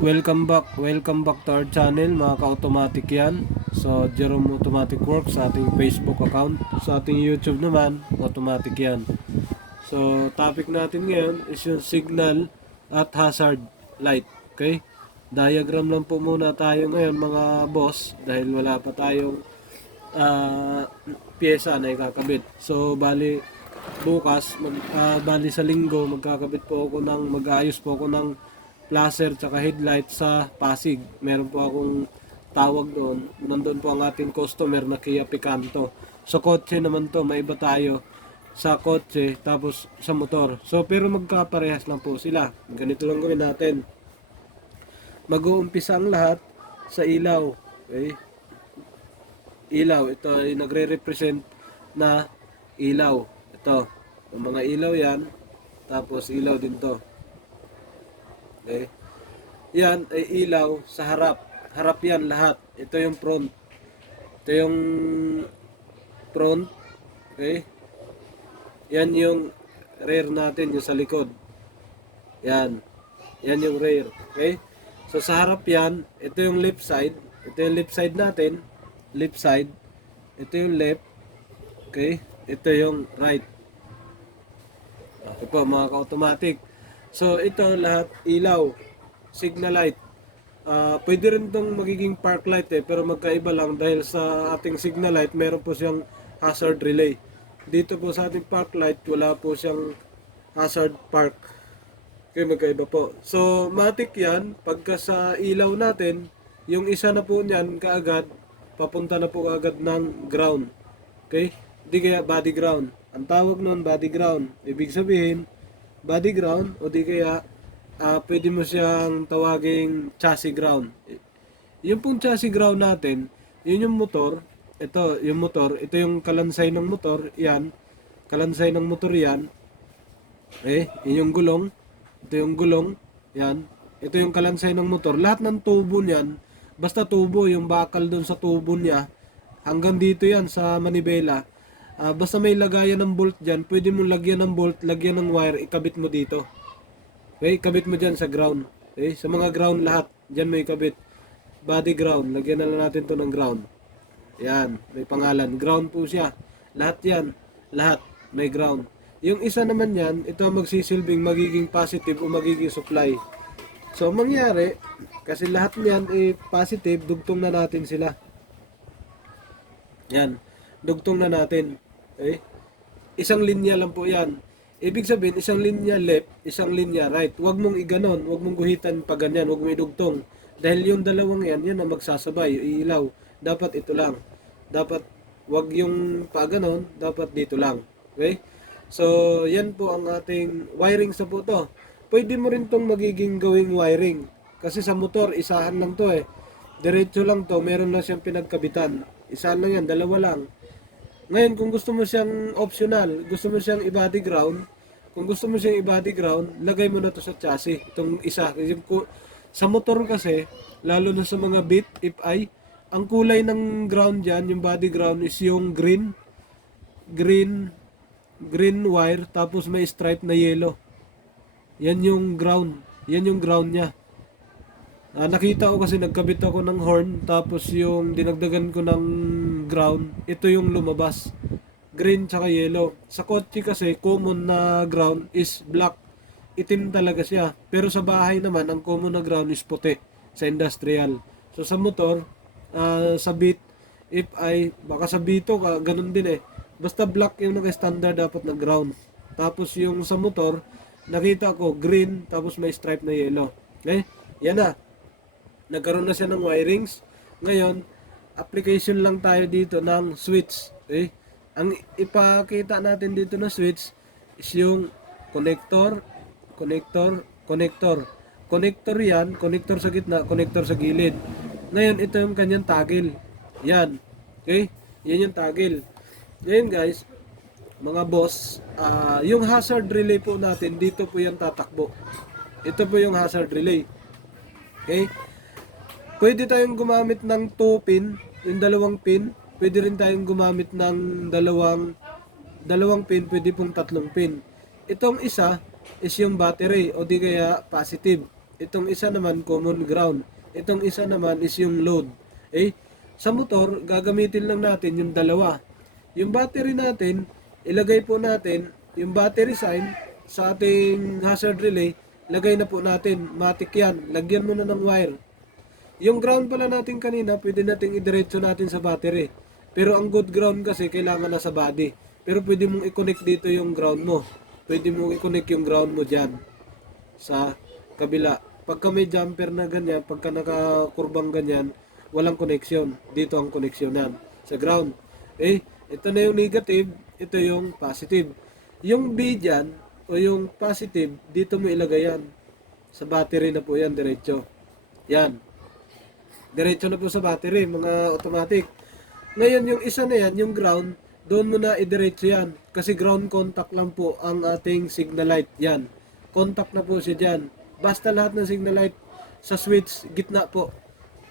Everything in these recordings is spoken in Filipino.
Welcome back to our channel mga ka-automatic yan. So, Jerome Automatic Works sa ating Facebook account. Sa ating YouTube naman, automatic yan. So, topic natin ngayon is yung signal at hazard light. Okay? Diagram lang po muna tayo ngayon mga boss dahil wala pa tayong pyesa na ikakabit. So, bukas, bali sa linggo, mag-aayos po ako ng flasher tsaka headlight sa Pasig. Meron po akong tawag doon. Nandun po ang ating customer na Kia Picanto. Sa kotse naman to, may iba tayo sa kotse tapos sa motor. So pero magkaparehas lang po sila. Ganito lang gawin natin. Mag-uumpisa ang lahat sa ilaw. Okay? Ilaw, ito ay nagre-represent na ilaw. Ito, yung mga ilaw yan. Tapos ilaw din to. Okay. Yan ay ilaw sa harap. Harap yan lahat. Ito yung front. Ito yung front. Okay. Yan yung rear natin, yung sa likod. Yan. Yan yung rear. Okay. So sa harap yan, ito yung left side. Ito yung left side natin. Left side. Ito yung left. Okay. Ito yung right. Ito po mga ka-automatic. So ito lahat ilaw, signal light. Pwede rin itong magiging park light pero magkaiba lang dahil sa ating signal light meron po siyang hazard relay. Dito po sa ating park light wala po siyang hazard park. Okay, magkaiba po. So matik yan, pagka sa ilaw natin, yung isa na po niyan kaagad, papunta na po kaagad ng ground. Okay? Di kaya body ground. Ang tawag nun body ground. Ibig sabihin, body ground o di kaya pwede mo siyang tawaging chassis ground. Yung pong chassis ground natin, yun yung motor. Ito yung motor, ito yung kalansay ng motor, yan. Kalansay ng motor yan. Yun yung gulong. Ito yung gulong, yan. Ito yung kalansay ng motor. Lahat ng tubo niyan, basta tubo, yung bakal doon sa tubo niya, hanggang dito yan sa manibela. Basta may lagayan ng bolt dyan, pwede mong lagyan ng bolt, lagyan ng wire, ikabit mo dito. Okay, ikabit mo dyan sa ground. Okay, sa mga ground lahat, dyan mo ikabit. Body ground, lagyan na lang natin to ng ground. Yan, may pangalan. Ground po siya. Lahat yan, lahat may ground. Yung isa naman yan, ito ang magsisilbing magiging positive o magiging supply. So, mangyari, kasi lahat niyan positive, dugtong na natin sila. Yan, dugtong na natin. Okay? Isang linya lang po yan. Ibig sabihin, isang linya left, isang linya right. Huwag mong iganon, huwag mong guhitan pa ganyan, huwag mong idugtong. Dahil yung dalawang yan, yan ang magsasabay, iilaw. Dapat ito lang. Dapat, huwag yung pa ganon, dapat dito lang. Okay? So, yan po ang ating wiring sa po to. Pwede mo rin tong magiging gawing wiring. Kasi sa motor, isahan lang to Diretso lang to, meron na siyang pinagkabitan. Isahan lang yan, dalawa lang. Ngayon, kung gusto mo siyang optional, gusto mo siyang i-body ground, kung gusto mo siyang i-body ground, lagay mo na to sa chassis. Itong isa. Sa motor kasi, lalo na sa mga Beat, if ang kulay ng ground dyan, yung body ground is yung green wire, tapos may stripe na yellow. Yan yung ground. Yan yung ground niya. Nakita ko kasi nagkabit ako ng horn tapos yung dinagdagan ko ng ground, ito yung lumabas. Green tsaka yellow. Sa kotse kasi common na ground is black. Itim talaga siya. Pero sa bahay naman ang common na ground is puti sa industrial. So sa motor, sa Beat, baka sa Bito ganun din Basta black yung naka-standard dapat na ground. Tapos yung sa motor, nakita ko green tapos may stripe na yellow. Okay? Yan na. Nagkaroon na siya ng wirings. Ngayon, application lang tayo dito ng switch. Okay? Ang ipakita natin dito na switch is yung connector, connector, connector. Connector yan, connector sa gitna, connector sa gilid. Ngayon, ito yung kanyang toggle. Yan. Okay? Yan yung toggle. Ngayon guys, mga boss, yung hazard relay po natin, dito po yan tatakbo. Ito po yung hazard relay. Okay? Pwede tayong gumamit ng 2 pin, yung dalawang pin. Pwede rin tayong gumamit ng dalawang pin, pwede pong 3 pin. Itong isa is yung battery o di kaya positive. Itong isa naman common ground. Itong isa naman is yung load. Eh, sa motor, gagamitin lang natin yung dalawa. Yung battery natin, ilagay po natin yung battery sign sa ating hazard relay, lagay na po natin. Matik yan. Lagyan mo na ng wire. Yung ground pala natin kanina, pwede nating idiretso natin sa battery. Pero ang good ground kasi, kailangan na sa body. Pero pwede mong i-connect dito yung ground mo. Pwede mong i-connect yung ground mo dyan sa kabila. Pagka may jumper na ganyan, pagka nakakurbang ganyan, walang connection. Dito ang connection yan sa ground. Eh, ito na yung negative, ito yung positive. Yung B dyan, o yung positive, dito mo ilagay yan. Sa battery na po yan, diretso. Yan. Diretso na po sa battery, mga automatic. Ngayon, yung isa na yan, yung ground, doon mo na idiretso yan. Kasi ground contact lang po ang ating signal light. Yan. Contact na po siya dyan. Basta lahat ng signal light sa switch, gitna po.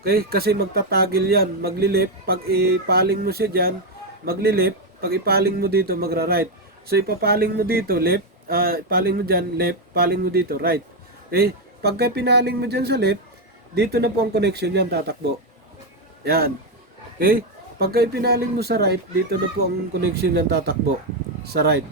Okay? Kasi magtatagil yan. Maglilip. Pag ipaling mo siya dyan, maglilip. Pag ipaling mo dito, magra-right. So, ipapaling mo dito, left. Ipaling mo dyan, left. Paling mo dito, right. Okay? Pagka pinaling mo dyan sa left, dito na po ang connection yan, tatakbo. Yan. Okay? Pagka ipinaling mo sa right, dito na po ang connection yan, tatakbo. Sa right.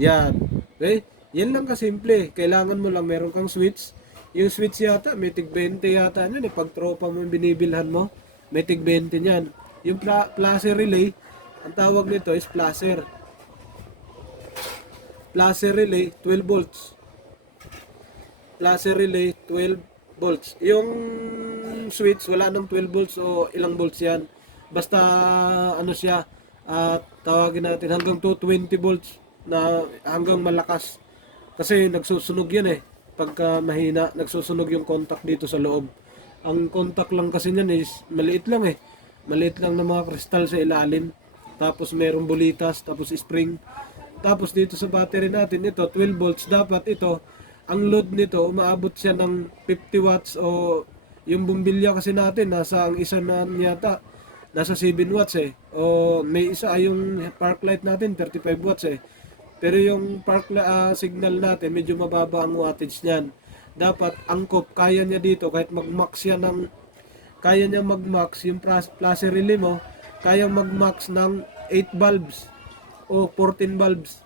Yan. Okay? Yan lang kasimple. Kailangan mo lang meron kang switch. Yung switch yata, may tig 20 yata yan. Pag tropa mo binibilhan mo, may tig 20 yan. Yung placer relay, ang tawag nito is placer. Placer relay, 12 volts. Placer relay, 12 volts. Yung switch, wala nang 12 volts o ilang volts yan. Basta, ano siya, tawagin natin hanggang 220 volts na hanggang malakas. Kasi nagsusunog yan eh. Pagka mahina, nagsusunog yung contact dito sa loob. Ang contact lang kasi niyan is maliit lang eh. Maliit lang na mga kristal sa ilalim. Tapos merong bulitas, tapos spring. Tapos dito sa battery natin, ito 12 volts. Dapat ito, ang load nito, umaabot siya ng 50 watts o yung bumbilya kasi natin, nasa ang isa na yata, nasa 7 watts eh. O may isa yung park light natin, 35 watts eh. Pero yung signal natin, medyo mababa ang wattage niyan. Dapat angkop, kaya niya dito, kahit mag-max yan ng, kaya niya mag-max, yung placer relay mo, kaya mag-max ng 8 bulbs o 14 bulbs.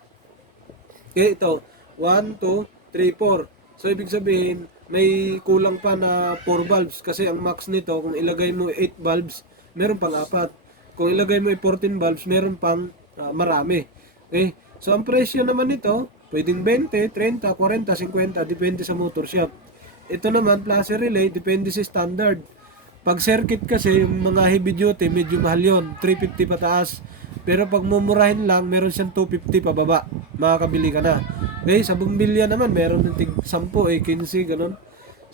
Okay, ito, 1, 2, 3, 4. So, ibig sabihin, may kulang pa na 4 bulbs kasi ang max nito, kung ilagay mo 8 bulbs, meron pang 4. Kung ilagay mo 14 bulbs, meron pang marami. Okay? So, ang presyo naman nito, pwedeng 20, 30, 40, 50, depende sa motor shop. Ito naman, placer relay, depende sa standard. Pag circuit kasi, yung mga heavy duty, medyo mahal yun, 350 pataas. Pero pag mumurahin lang, meron siyang 250 pababa. Makakabili ka na. Okay, sa bumbilya naman, meron ng tig 10, 15, ganun.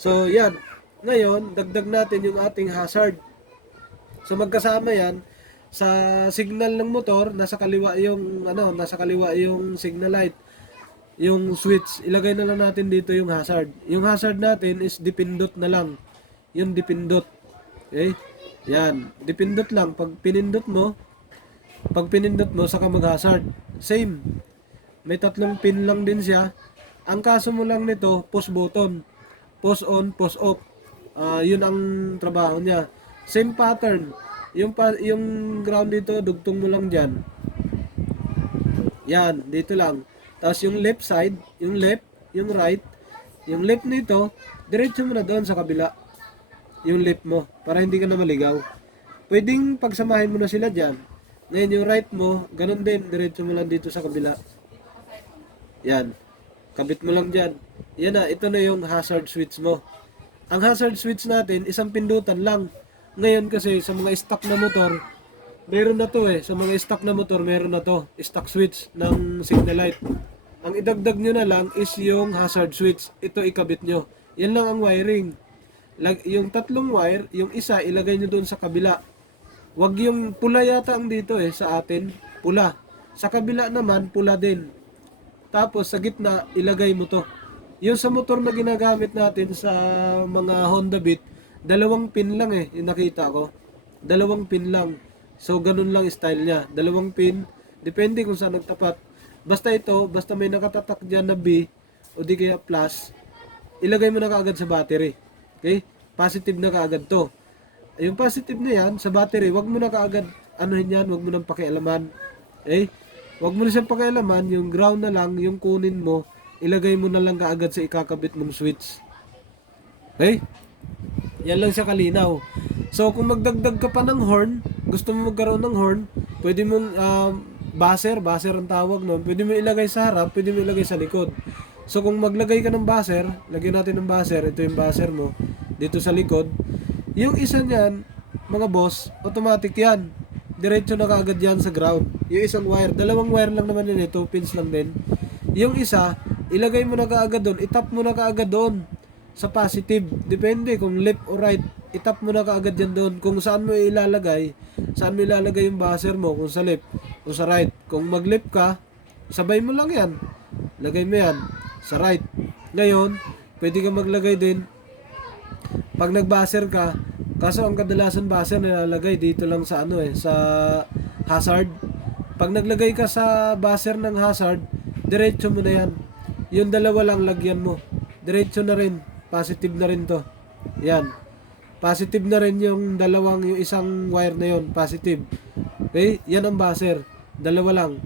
So, yan. Ngayon, dagdag natin yung ating hazard. So, magkasama yan. Sa signal ng motor, nasa kaliwa yung signal light. Yung switch, ilagay na lang natin dito yung hazard. Yung hazard natin is dipindot na lang. Yung dipindot. Okay? Yan. Dipindot lang. Pag pinindot mo, saka mag-hazard. Same. May 3 pin lang din siya. Ang kaso mo lang nito, push button. Push on, push off. Yun ang trabaho niya. Same pattern. Yung ground dito, dugtong mo lang dyan. Yan, dito lang. Tapos yung left side, yung left, yung right. Yung left nito, diretso mo na doon sa kabila. Yung left mo, para hindi ka na maligaw. Pwedeng pagsamahin mo na sila dyan. Ngayon yung right mo, ganun din, diretso mo lang dito sa kabila. Yan. Kabit mo lang dyan. Yan na, ito na yung hazard switch mo. Ang hazard switch natin, isang pindutan lang. Ngayon kasi sa mga stock na motor, meron na to eh. Sa mga stock na motor, meron na to. Stock switch ng signal light. Ang idagdag nyo na lang is yung hazard switch. Ito ikabit nyo. Yan lang ang wiring. Yung 3 wire, yung isa ilagay nyo doon sa kabila. Wag yung pula yata ang dito eh sa atin. Pula. Sa kabila naman, pula din. Tapos sa gitna, ilagay mo to. Yung sa motor na ginagamit natin sa mga Honda Beat, 2 pin lang eh, yung nakita ko. 2 pin lang. So, ganun lang style niya. 2 pin, depende kung saan nagtapat. Basta ito, basta may nakatatak dyan na B, o di kaya plus, ilagay mo na kaagad sa battery. Okay? Positive na kaagad to. Yung positive na yan, sa battery, wag mo na kaagad, anuhin yan, wag mo nang pakialaman. Okay? Wag mo na siyang pakialaman, yung ground na lang, yung kunin mo, ilagay mo na lang kaagad sa ikakabit mong switch. Okay? Yan lang siya kalinaw. So, kung magdagdag ka pa ng horn, gusto mo magkaroon ng horn, pwede mong buzzer ang tawag nun, pwede mo ilagay sa harap, pwede mo ilagay sa likod. So, kung maglagay ka ng buzzer, lagyan natin ng buzzer, ito yung buzzer mo, dito sa likod, yung isa niyan, mga boss, automatic yan. Diretso na kaagad yan sa ground. Yung isang wire, dalawang wire lang naman yun, 2 pins lang din. Yung isa, ilagay mo na kaagad doon, itap mo na kaagad doon sa positive. Depende kung left or right, itap mo na kaagad yan doon. Kung saan mo ilalagay yung buzzer mo, kung sa left o sa right. Kung mag left ka, sabay mo lang yan. Lagay mo yan sa right. Ngayon, pwede ka maglagay din pag nag-buzzer ka, kaso ang kadalasan buzzer nilalagay dito lang sa sa hazard. Pag naglagay ka sa buzzer ng hazard, diretso mo na yan. Yung dalawa lang lagyan mo. Diretso na rin. Positive na rin to. Yan. Positive na rin yung yung isang wire na yon, positive. Okay? Yan ang buzzer. Dalawa lang.